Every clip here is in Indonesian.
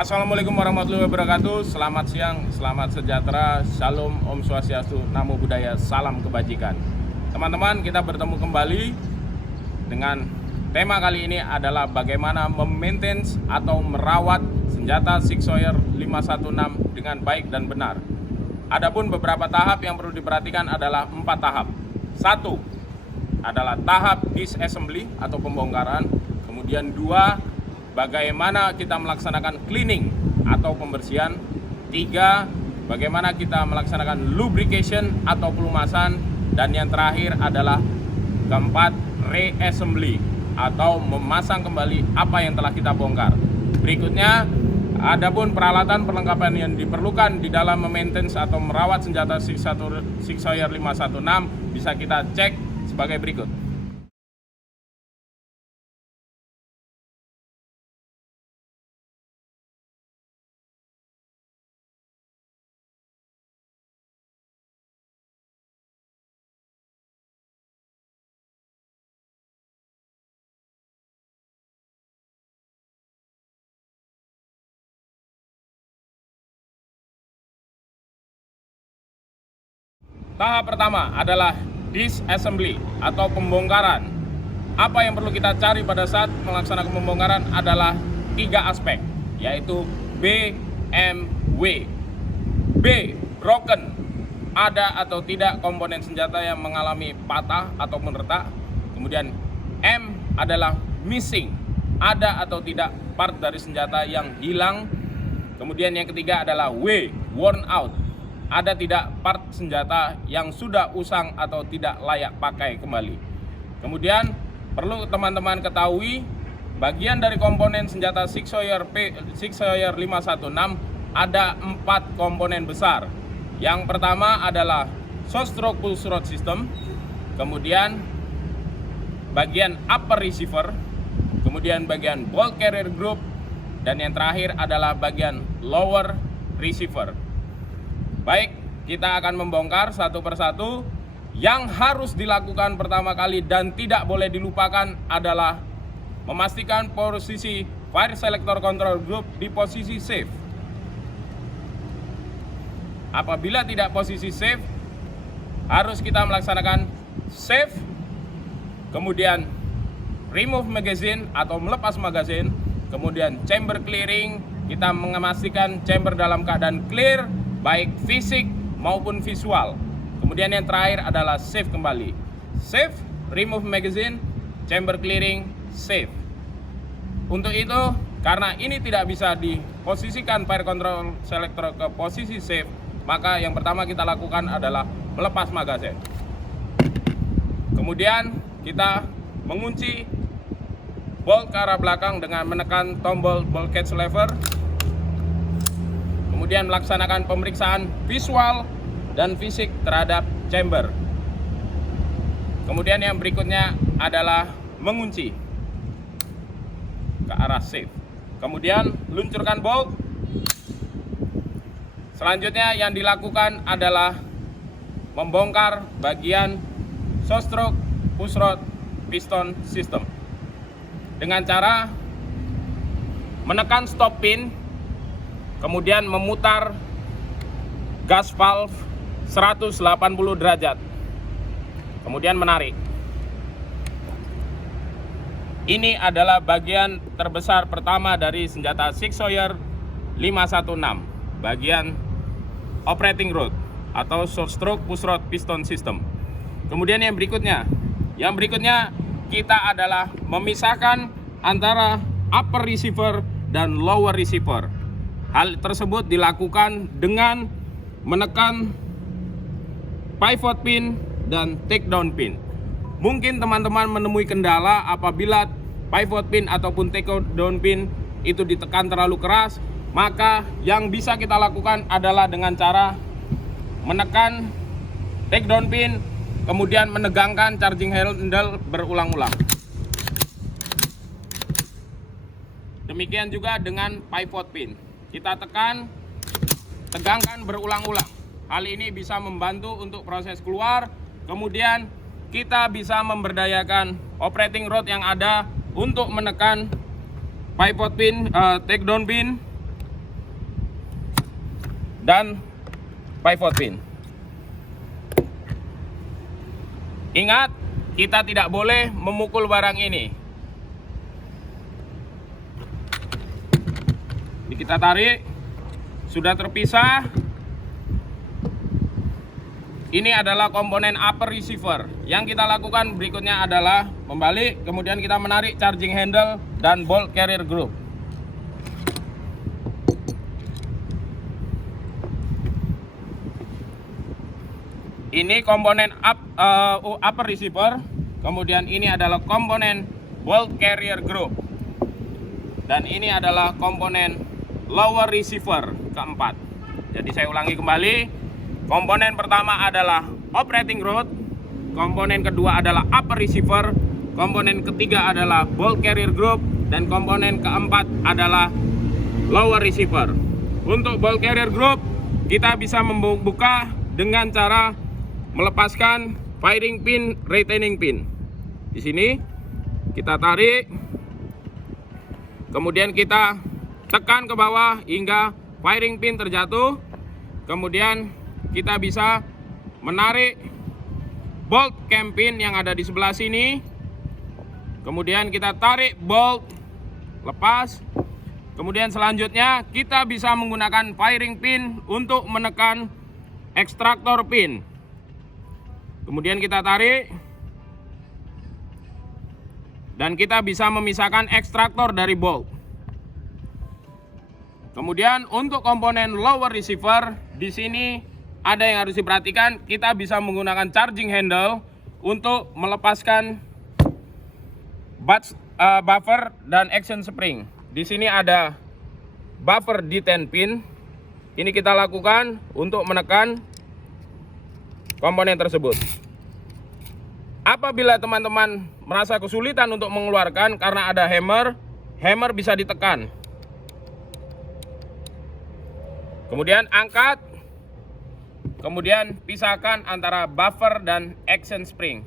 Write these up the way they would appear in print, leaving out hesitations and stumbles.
Assalamualaikum warahmatullahi wabarakatuh. Selamat siang, selamat sejahtera, shalom, om swastiastu, namo buddhaya, salam kebajikan. Teman-teman, kita bertemu kembali dengan tema kali ini adalah bagaimana memaintain atau merawat senjata Sightseer 516 dengan baik dan benar. Adapun beberapa tahap yang perlu diperhatikan adalah 4 tahap. 1 adalah tahap disassembly atau pembongkaran. Kemudian 2, bagaimana kita melaksanakan cleaning atau pembersihan. 3, bagaimana kita melaksanakan lubrication atau pelumasan. Dan yang terakhir adalah keempat, reassembly atau memasang kembali apa yang telah kita bongkar. Berikutnya, adapun peralatan perlengkapan yang diperlukan di dalam memaintain atau merawat senjata Sightseer 516 bisa kita cek sebagai berikut. Tahap pertama adalah disassembly atau pembongkaran. Apa yang perlu kita cari pada saat melaksanakan pembongkaran adalah 3 aspek, yaitu B, M, W. B, broken, ada atau tidak komponen senjata yang mengalami patah ataupun retak. Kemudian M adalah missing, ada atau tidak part dari senjata yang hilang. Kemudian yang ketiga adalah W, worn out, ada tidak part senjata yang sudah usang atau tidak layak pakai kembali. Kemudian perlu teman-teman ketahui, bagian dari komponen senjata Sightseer 516 ada 4 komponen besar. Yang pertama adalah short stroke push rod system, kemudian bagian upper receiver, kemudian bagian bolt carrier group, dan yang terakhir adalah bagian lower receiver. Baik, kita akan membongkar satu persatu. Yang harus dilakukan pertama kali dan tidak boleh dilupakan adalah memastikan posisi fire selector control group di posisi safe. Apabila tidak posisi safe, harus kita melaksanakan safe, kemudian remove magazine atau melepas magazine, kemudian chamber clearing, kita memastikan chamber dalam keadaan clear, baik fisik maupun visual. Kemudian yang terakhir adalah save kembali. Save, remove magazine, chamber clearing, save. Untuk itu, karena ini tidak bisa diposisikan fire control selector ke posisi save, maka yang pertama kita lakukan adalah melepas magazine. Kemudian kita mengunci bolt ke arah belakang dengan menekan tombol bolt catch lever. Kemudian melaksanakan pemeriksaan visual dan fisik terhadap chamber. Kemudian yang berikutnya adalah mengunci ke arah safe. Kemudian luncurkan bolt. Selanjutnya yang dilakukan adalah membongkar bagian short stroke push rod piston system dengan cara menekan stop pin, kemudian memutar gas valve 180 derajat, kemudian menarik. Ini adalah bagian terbesar pertama dari senjata Sightseer 516, bagian operating rod atau short stroke push rod piston system. Kemudian yang berikutnya kita adalah memisahkan antara upper receiver dan lower receiver. Hal tersebut dilakukan dengan menekan pivot pin dan takedown pin. Mungkin teman-teman menemui kendala apabila pivot pin ataupun takedown pin itu ditekan terlalu keras, maka yang bisa kita lakukan adalah dengan cara menekan takedown pin, kemudian menegangkan charging handle berulang-ulang. Demikian juga dengan pivot pin. Kita tegangkan berulang-ulang. Hal ini bisa membantu untuk proses keluar. Kemudian kita bisa memberdayakan operating rod yang ada untuk menekan pivot pin, takedown pin, dan pivot pin. Ingat, kita tidak boleh memukul barang ini. Ini kita tarik, sudah terpisah. Ini adalah komponen upper receiver. Yang kita lakukan berikutnya adalah membalik, kemudian kita menarik charging handle dan bolt carrier group. Ini komponen upper receiver, kemudian ini adalah komponen bolt carrier group, dan ini adalah komponen lower receiver keempat. Jadi saya ulangi kembali, komponen pertama adalah operating rod, komponen kedua adalah upper receiver, komponen ketiga adalah bolt carrier group, dan komponen keempat adalah lower receiver. Untuk bolt carrier group kita bisa membuka dengan cara melepaskan firing pin, retaining pin. Di sini kita tarik, kemudian kita tekan ke bawah hingga firing pin terjatuh. Kemudian kita bisa menarik bolt cam pin yang ada di sebelah sini. Kemudian kita tarik bolt, lepas. Kemudian selanjutnya kita bisa menggunakan firing pin untuk menekan ekstraktor pin. Kemudian kita tarik, dan kita bisa memisahkan ekstraktor dari bolt. Kemudian untuk komponen lower receiver, di sini ada yang harus diperhatikan. Kita bisa menggunakan charging handle untuk melepaskan buffer dan action spring. Di sini ada buffer D10 pin. Ini kita lakukan untuk menekan komponen tersebut. Apabila teman-teman merasa kesulitan untuk mengeluarkan karena ada hammer bisa ditekan. Kemudian angkat, kemudian pisahkan antara buffer dan action spring.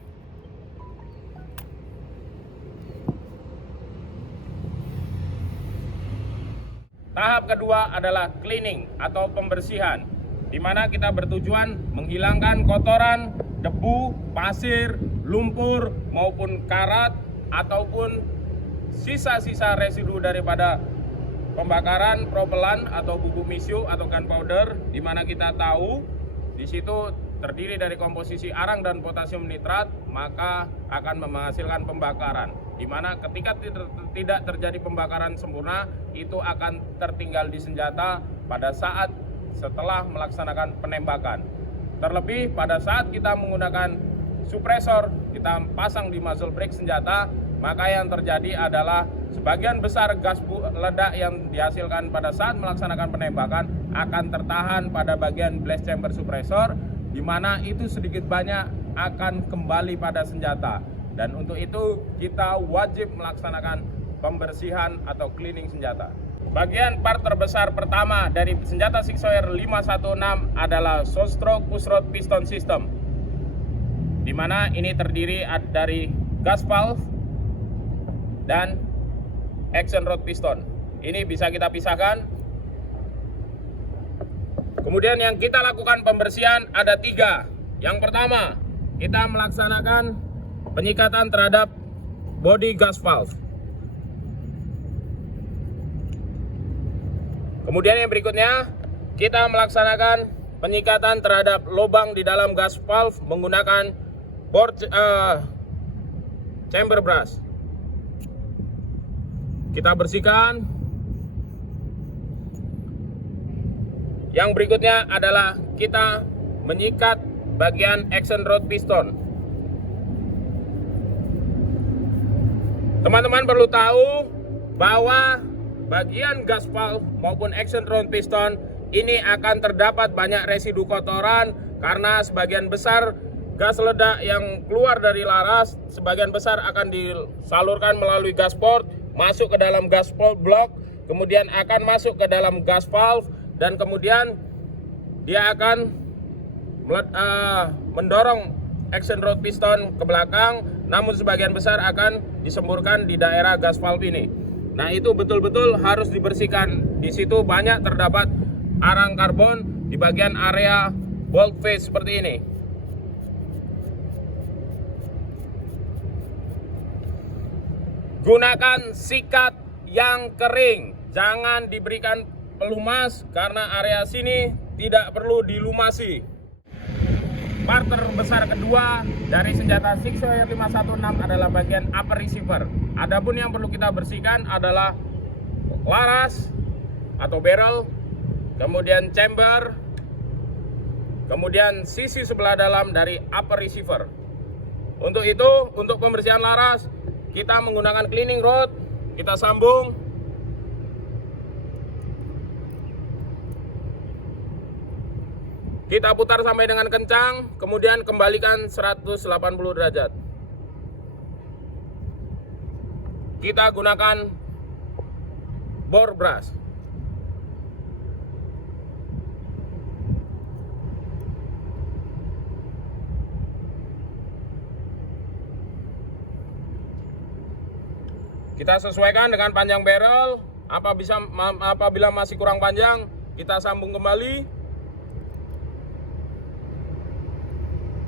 Tahap kedua adalah cleaning atau pembersihan, di mana kita bertujuan menghilangkan kotoran, debu, pasir, lumpur, maupun karat, ataupun sisa-sisa residu daripada pembakaran propelan atau bubuk misiu atau gunpowder, di mana kita tahu di situ terdiri dari komposisi arang dan potasium nitrat, maka akan menghasilkan pembakaran. Di mana ketika tidak terjadi pembakaran sempurna, itu akan tertinggal di senjata pada saat setelah melaksanakan penembakan. Terlebih pada saat kita menggunakan suppressor, kita pasang di muzzle brake senjata, maka yang terjadi adalah sebagian besar gas ledak yang dihasilkan pada saat melaksanakan penembakan akan tertahan pada bagian blast chamber suppressor, di mana itu sedikit banyak akan kembali pada senjata. Dan untuk itu kita wajib melaksanakan pembersihan atau cleaning senjata. Bagian part terbesar pertama dari senjata Sig Sauer 516 adalah short stroke pushrod piston system, di mana ini terdiri dari gas valve dan action rod piston. Ini bisa kita pisahkan. Kemudian yang kita lakukan pembersihan ada 3. Yang pertama, kita melaksanakan penyikatan terhadap body gas valve. Kemudian yang berikutnya, kita melaksanakan penyikatan terhadap lubang di dalam gas valve menggunakan chamber brush. Kita bersihkan. Yang berikutnya adalah kita menyikat bagian action rod piston. Teman-teman perlu tahu bahwa bagian gas valve maupun action rod piston ini akan terdapat banyak residu kotoran karena sebagian besar gas ledak yang keluar dari laras, sebagian besar akan disalurkan melalui gas port, masuk ke dalam gas block, kemudian akan masuk ke dalam gas valve, dan kemudian dia akan mendorong action rod piston ke belakang, namun sebagian besar akan disemburkan di daerah gas valve ini. Nah, itu betul-betul harus dibersihkan. Di situ banyak terdapat arang karbon, di bagian area bolt face seperti ini. Gunakan sikat yang kering, jangan diberikan pelumas karena area sini tidak perlu dilumasi. Part terbesar kedua dari senjata Sixwire 516 adalah bagian upper receiver. Adapun yang perlu kita bersihkan adalah laras atau barrel, kemudian chamber, kemudian sisi sebelah dalam dari upper receiver. Untuk itu, untuk pembersihan laras, kita menggunakan cleaning rod, kita sambung. Kita putar sampai dengan kencang, kemudian kembalikan 180 derajat. Kita gunakan bore brush. Kita sesuaikan dengan panjang barrel. Apabila masih kurang panjang, kita sambung kembali.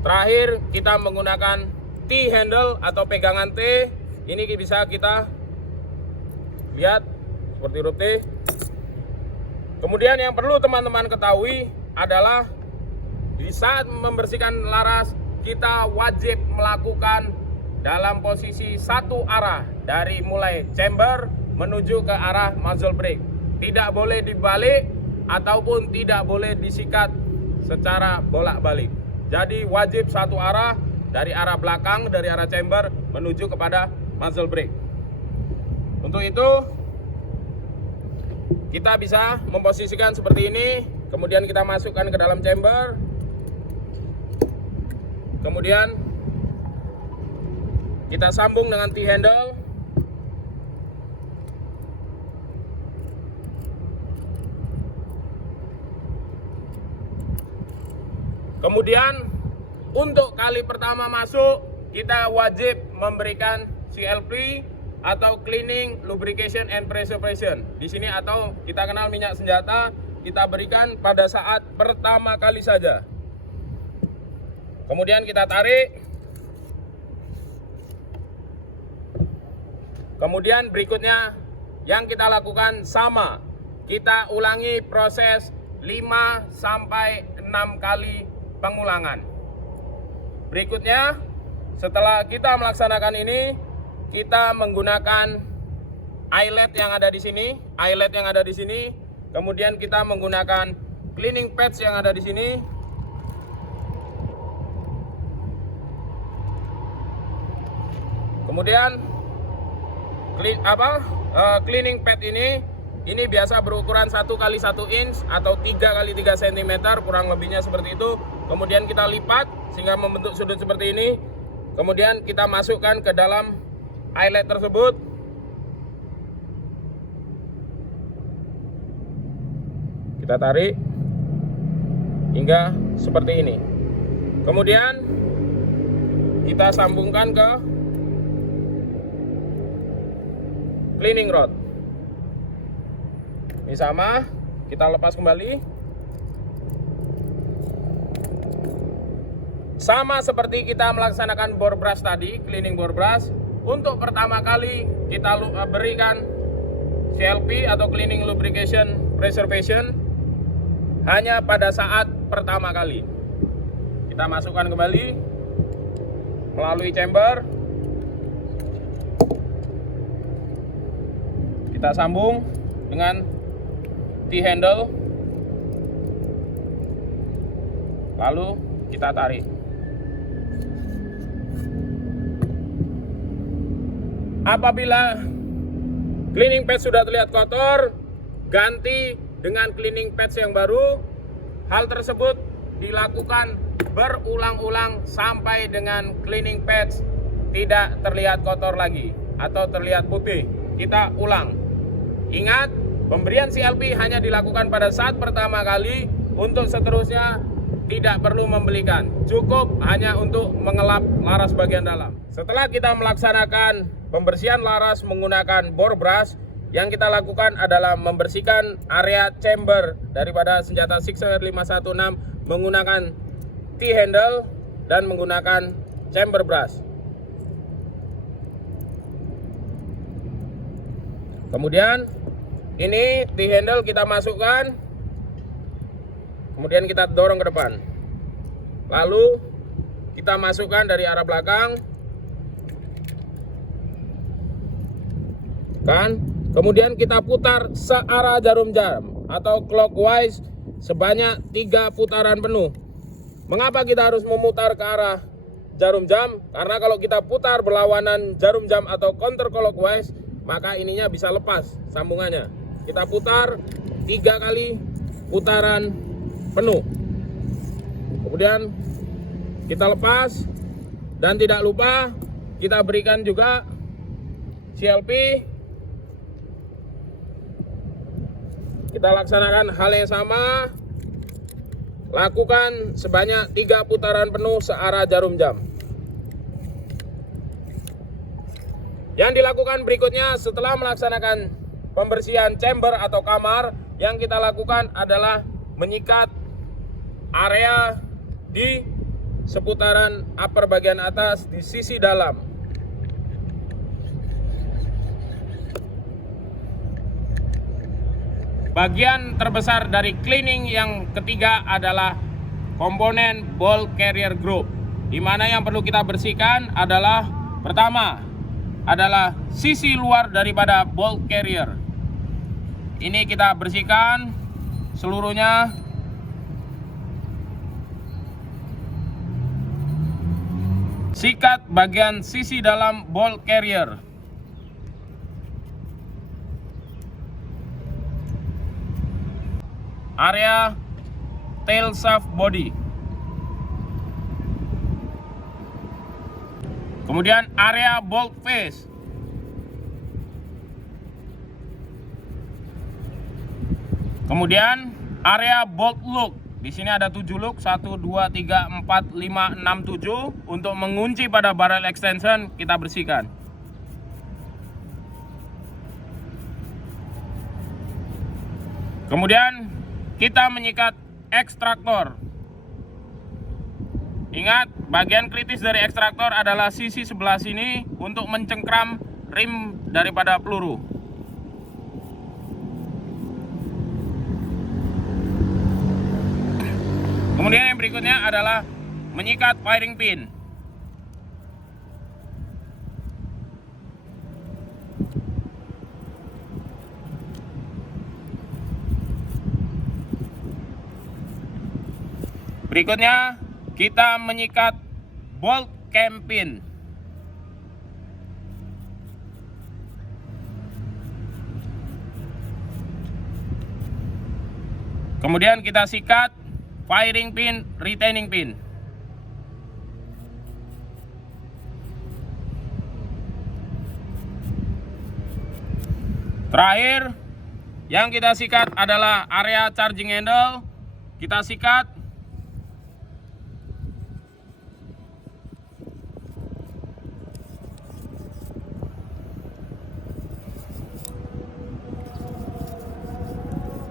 Terakhir, kita menggunakan T-handle atau pegangan T. Ini bisa kita lihat seperti huruf T. Kemudian yang perlu teman-teman ketahui adalah di saat membersihkan laras, kita wajib melakukan dalam posisi satu arah dari mulai chamber menuju ke arah muzzle brake. Tidak boleh dibalik ataupun tidak boleh disikat secara bolak-balik. Jadi wajib satu arah dari arah belakang, dari arah chamber menuju kepada muzzle brake. Untuk itu kita bisa memposisikan seperti ini, kemudian kita masukkan ke dalam chamber. Kemudian kita sambung dengan T-handle. Kemudian untuk kali pertama masuk, kita wajib memberikan CLP atau cleaning, lubrication and preservation. Di sini atau kita kenal minyak senjata, kita berikan pada saat pertama kali saja. Kemudian kita tarik. Kemudian berikutnya yang kita lakukan sama. Kita ulangi proses 5 sampai 6 kali pengulangan. Berikutnya, setelah kita melaksanakan ini, kita menggunakan eyelet yang ada di sini, kemudian kita menggunakan cleaning pads yang ada di sini. Kemudian cleaning pad ini biasa berukuran 1 x 1 inch atau 3 x 3 cm, kurang lebihnya seperti itu. Kemudian kita lipat sehingga membentuk sudut seperti ini. Kemudian kita masukkan ke dalam eyelet tersebut. Kita tarik hingga seperti ini. Kemudian kita sambungkan ke cleaning rod. Ini sama, kita lepas kembali. Sama seperti kita melaksanakan bore brush tadi, cleaning bore brush. Untuk pertama kali kita berikan CLP atau cleaning, lubrication, preservation hanya pada saat pertama kali. Kita masukkan kembali melalui chamber. Kita sambung dengan T-handle, lalu kita tarik. Apabila cleaning pad sudah terlihat kotor, ganti dengan cleaning pads yang baru. Hal tersebut dilakukan berulang-ulang sampai dengan cleaning pads tidak terlihat kotor lagi atau terlihat putih. Kita ulang. Ingat, pemberian CLP hanya dilakukan pada saat pertama kali. Untuk seterusnya tidak perlu membelikan, cukup hanya untuk mengelap laras bagian dalam. Setelah kita melaksanakan pembersihan laras menggunakan bore brush, Yang kita lakukan adalah membersihkan area chamber daripada senjata Sightfire 516 menggunakan T-handle dan menggunakan chamber brush. Kemudian ini T-handle kita masukkan, kemudian kita dorong ke depan. Lalu kita masukkan dari arah belakang, kan? Kemudian kita putar searah jarum jam atau clockwise sebanyak 3 putaran penuh. Mengapa kita harus memutar ke arah jarum jam? Karena kalau kita putar berlawanan jarum jam atau counter clockwise, maka ininya bisa lepas sambungannya. Kita putar 3 kali putaran penuh. Kemudian kita lepas, dan tidak lupa kita berikan juga CLP. Kita laksanakan hal yang sama, lakukan sebanyak 3 putaran penuh searah jarum jam. Yang dilakukan berikutnya setelah melaksanakan pembersihan chamber atau kamar, yang kita lakukan adalah menyikat area di seputaran upper bagian atas di sisi dalam. Bagian terbesar dari cleaning yang ketiga adalah komponen ball carrier group, di mana yang perlu kita bersihkan adalah pertama adalah sisi luar daripada ball carrier. Ini kita bersihkan seluruhnya. Sikat bagian sisi dalam ball carrier. Area tail shaft body. Kemudian area bolt face. Kemudian area bolt loop. Di sini ada 7 loop, 1, 2, 3, 4, 5, 6, 7. Untuk mengunci pada barrel extension kita bersihkan. Kemudian kita menyikat ekstraktor. Ingat, bagian kritis dari ekstraktor adalah sisi sebelah sini untuk mencengkram rim daripada peluru. Kemudian yang berikutnya adalah menyikat firing pin. Berikutnya kita menyikat bolt cam pin. Kemudian kita sikat firing pin, retaining pin. Terakhir yang kita sikat adalah area charging handle. Kita sikat.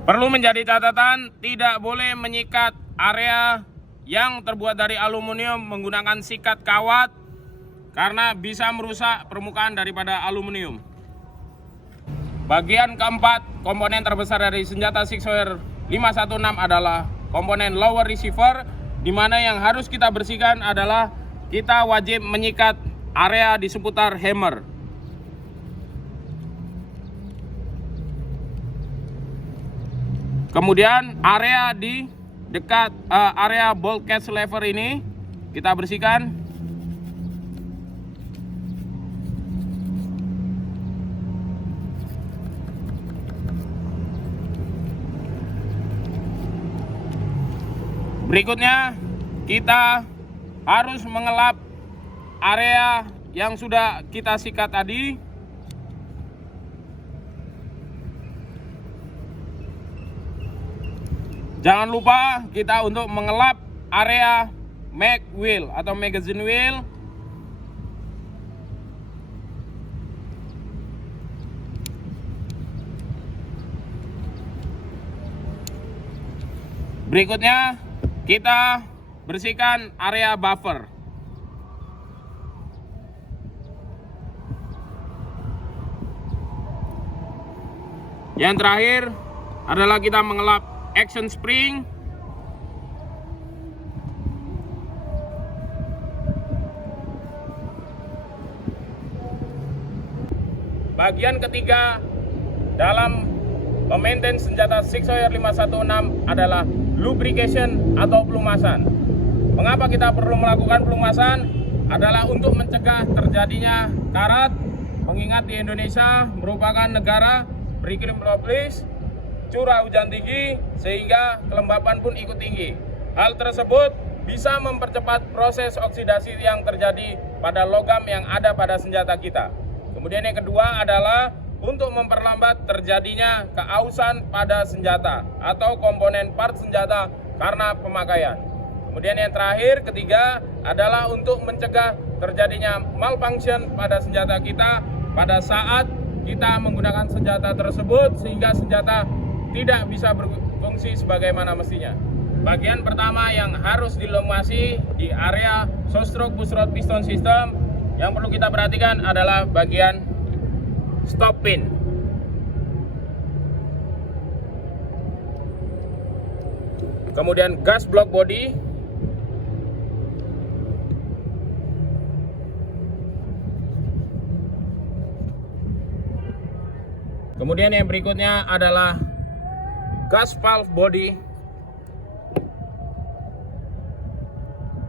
Perlu menjadi catatan, tidak boleh menyikat area yang terbuat dari aluminium menggunakan sikat kawat, karena bisa merusak permukaan daripada aluminium. Bagian keempat, komponen terbesar dari senjata Sightfire 516 adalah komponen lower receiver, di mana yang harus kita bersihkan adalah kita wajib menyikat area di seputar hammer. Kemudian area di dekat area bolt catch lever ini kita bersihkan. Berikutnya kita harus mengelap area yang sudah kita sikat tadi. Jangan lupa kita untuk mengelap area mag wheel atau magazine wheel. Berikutnya kita bersihkan area buffer. Yang terakhir adalah kita mengelap action spring. Bagian ketiga dalam memaintain senjata Sightfire 516 adalah lubrication atau pelumasan. Mengapa kita perlu melakukan pelumasan? Adalah untuk mencegah terjadinya karat, mengingat di Indonesia merupakan negara beriklim tropis, curah hujan tinggi, sehingga kelembapan pun ikut tinggi. Hal tersebut bisa mempercepat proses oksidasi yang terjadi pada logam yang ada pada senjata kita. Kemudian yang kedua adalah untuk memperlambat terjadinya keausan pada senjata atau komponen part senjata karena pemakaian. Kemudian yang terakhir, ketiga, adalah untuk mencegah terjadinya malfunction pada senjata kita pada saat kita menggunakan senjata tersebut, sehingga senjata tidak bisa berfungsi sebagaimana mestinya. Bagian pertama yang harus dilumasi di area short stroke push rod piston system yang perlu kita perhatikan adalah bagian stop pin. Kemudian gas block body. Kemudian yang berikutnya adalah gas valve body.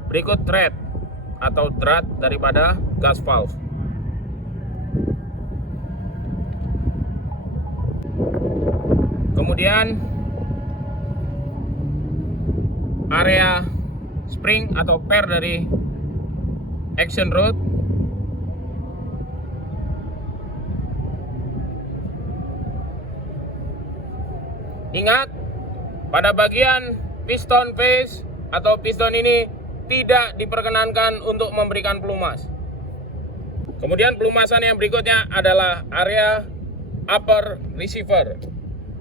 Berikut thread atau drat daripada gas valve. Kemudian area spring atau per dari action rod. Ingat, pada bagian piston face atau piston ini tidak diperkenankan untuk memberikan pelumas. Kemudian pelumasan yang berikutnya adalah area upper receiver.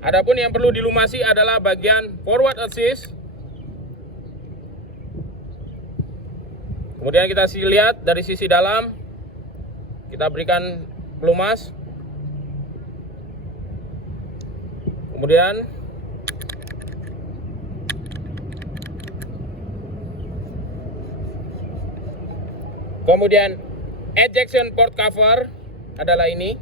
Adapun yang perlu dilumasi adalah bagian forward assist. Kemudian kita lihat dari sisi dalam, kita berikan pelumas. Kemudian ejection port cover adalah ini.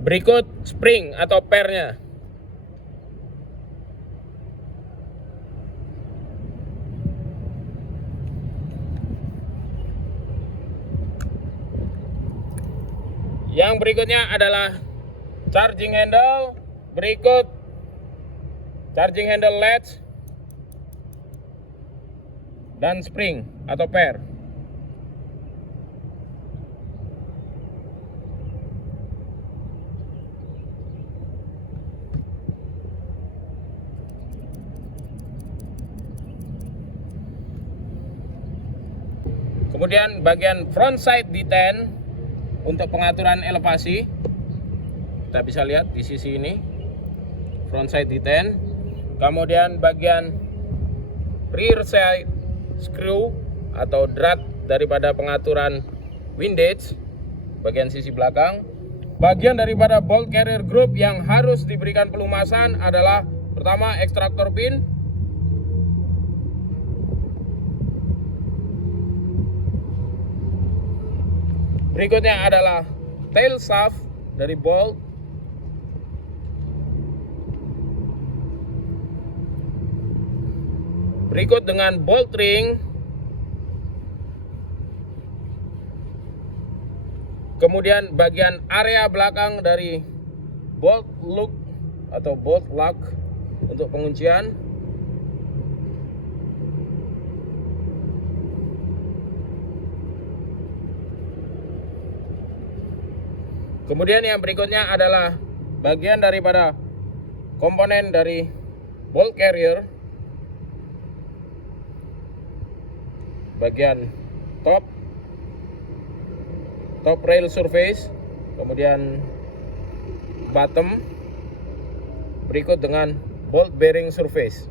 Berikut spring atau pernya. Yang berikutnya adalah charging handle, berikut charging handle latch dan spring atau per. Kemudian bagian front side detent untuk pengaturan elevasi, kita bisa lihat di sisi ini front side detent. Kemudian bagian rear side screw atau drat daripada pengaturan windage bagian sisi belakang. Bagian daripada bolt carrier group yang harus diberikan pelumasan adalah pertama extractor pin, berikutnya adalah tail shaft dari bolt, berikut dengan bolt ring, kemudian bagian area belakang dari bolt lock atau bolt lock untuk penguncian, kemudian yang berikutnya adalah bagian daripada komponen dari bolt carrier. bagian top rail surface, kemudian bottom, berikut dengan bolt bearing surface.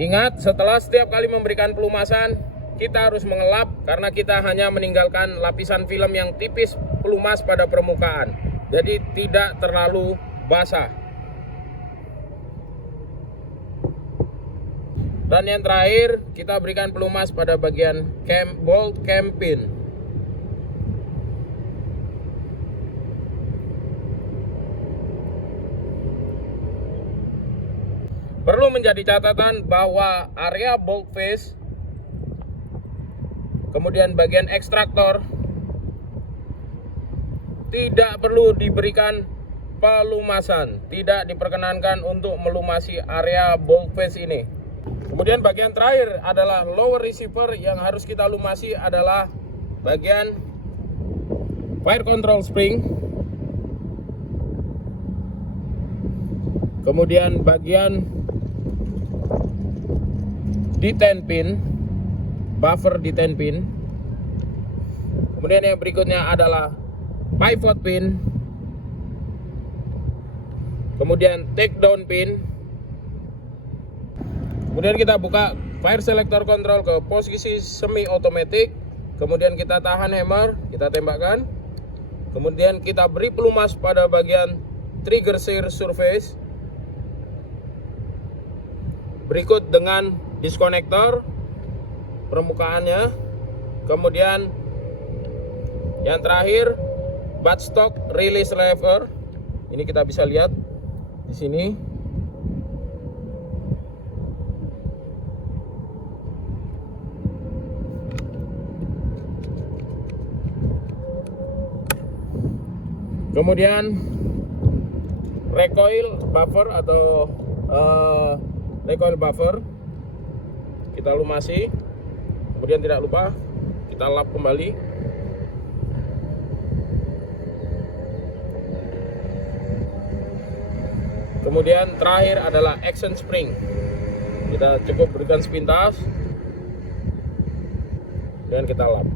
Ingat, setelah setiap kali memberikan pelumasan, kita harus mengelap karena kita hanya meninggalkan lapisan film yang tipis pelumas pada permukaan. Jadi tidak terlalu basah. Dan yang terakhir, kita berikan pelumas pada bagian bolt cam pin. Perlu menjadi catatan bahwa area bolt face, kemudian bagian ekstraktor, tidak perlu diberikan pelumasan. Tidak diperkenankan untuk melumasi area bolt face ini. Kemudian bagian terakhir adalah lower receiver. Yang harus kita lumasi adalah bagian fire control spring, kemudian bagian detent pin, buffer detent pin. Kemudian yang berikutnya adalah pivot pin, kemudian take down pin. Kemudian kita buka fire selector control ke posisi semi otomatis. Kemudian kita tahan hammer, kita tembakkan. Kemudian kita beri pelumas pada bagian trigger sear surface. Berikut dengan diskonektor permukaannya. Kemudian yang terakhir, buttstock release lever. Ini kita bisa lihat di sini. Kemudian recoil buffer atau recoil buffer kita lumasi. Kemudian tidak lupa kita lap kembali. Kemudian terakhir adalah action spring. Kita cukup berikan sepintas dan kita lap.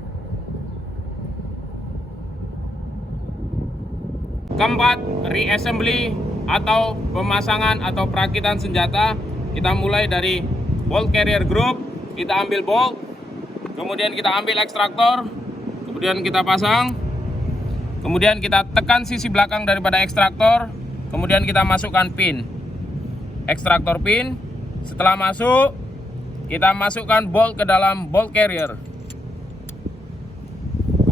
Keempat, reassembly atau pemasangan atau perakitan senjata. Kita mulai dari bolt carrier group, kita ambil bolt, kemudian kita ambil ekstraktor, kemudian kita pasang, kemudian kita tekan sisi belakang daripada ekstraktor, kemudian kita masukkan pin, ekstraktor pin. Setelah masuk, kita masukkan bolt ke dalam bolt carrier.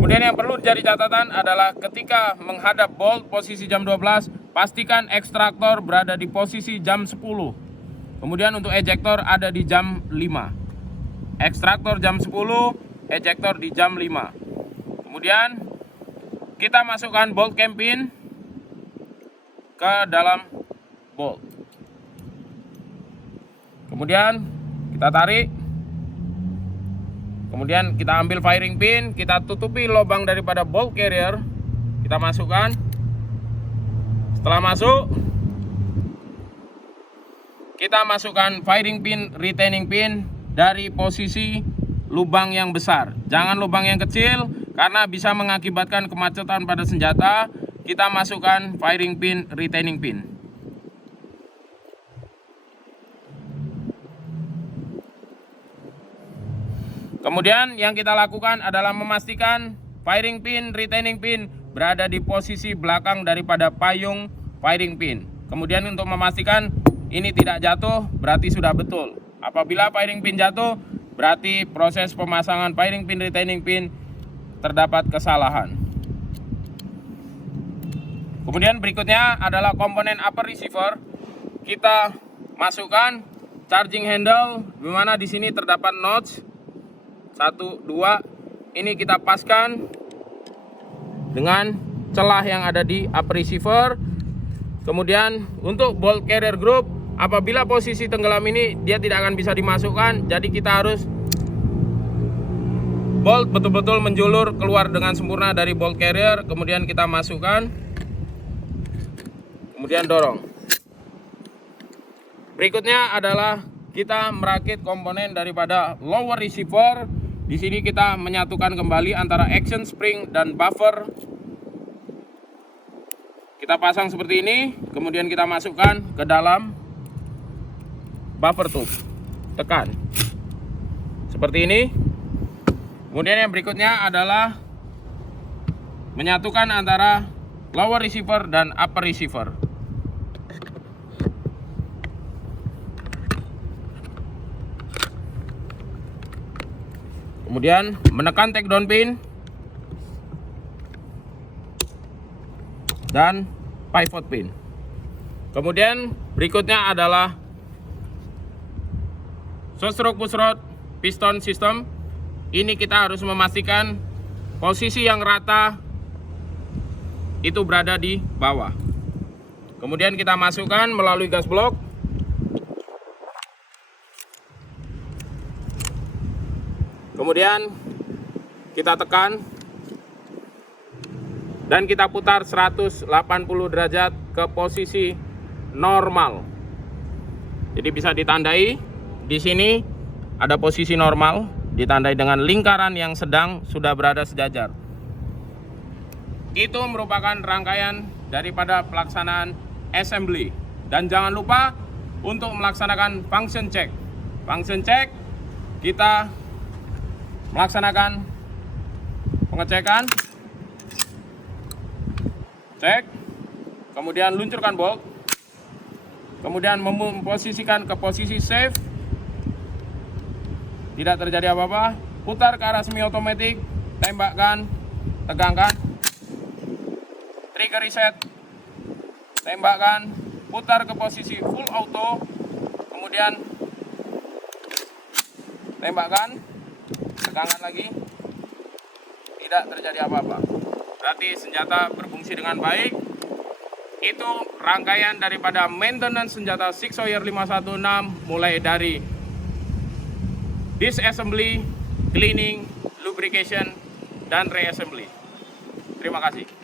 Kemudian yang perlu jadi catatan adalah ketika menghadap bolt posisi jam 12, pastikan ekstraktor berada di posisi jam 10. Kemudian untuk ejector ada di jam 5. Ekstraktor jam 10, ejector di jam 5. Kemudian kita masukkan bolt cam pin ke dalam bolt. Kemudian kita tarik. Kemudian kita ambil firing pin, kita tutupi lubang daripada bolt carrier, kita masukkan. Setelah masuk, kita masukkan firing pin, retaining pin dari posisi lubang yang besar. Jangan lubang yang kecil karena bisa mengakibatkan kemacetan pada senjata. Kita masukkan firing pin, retaining pin. Kemudian yang kita lakukan adalah memastikan firing pin, retaining pin berada di posisi belakang daripada payung firing pin. Kemudian untuk memastikan ini tidak jatuh, berarti sudah betul. Apabila firing pin jatuh, berarti proses pemasangan firing pin, retaining pin terdapat kesalahan. Kemudian berikutnya adalah komponen upper receiver. Kita masukkan charging handle, di mana di sini terdapat notch 1, 2. Ini kita paskan dengan celah yang ada di upper receiver. Kemudian untuk bolt carrier group, apabila posisi tenggelam ini dia tidak akan bisa dimasukkan, jadi kita harus bolt betul-betul menjulur keluar dengan sempurna dari bolt carrier. Kemudian kita masukkan, kemudian dorong. Berikutnya adalah kita merakit komponen daripada lower receiver. Di sini kita menyatukan kembali antara action spring dan buffer. Kita pasang seperti ini, kemudian kita masukkan ke dalam buffer tube. Tekan. Seperti ini. Kemudian yang berikutnya adalah menyatukan antara lower receiver dan upper receiver. Kemudian menekan take down pin dan pivot pin. Kemudian berikutnya adalah short stroke push rod piston system. Ini kita harus memastikan posisi yang rata itu berada di bawah. Kemudian kita masukkan melalui gas block. Kemudian kita tekan dan kita putar 180 derajat ke posisi normal. Jadi bisa ditandai di sini ada posisi normal, ditandai dengan lingkaran yang sedang sudah berada sejajar. Itu merupakan rangkaian daripada pelaksanaan assembly. Dan jangan lupa untuk melaksanakan function check. Function check, kita melaksanakan pengecekan, cek, kemudian luncurkan bolt, kemudian memposisikan ke posisi safe, tidak terjadi apa-apa, putar ke arah semi otomatis, tembakkan, tegangkan, trigger reset, tembakkan, putar ke posisi full auto, kemudian tembakkan, tegangkan lagi, tidak terjadi apa-apa. Berarti senjata berfungsi dengan baik. Itu rangkaian daripada maintenance senjata Sig Sauer 516, mulai dari disassembly, cleaning, lubrication, dan reassembly. Terima kasih.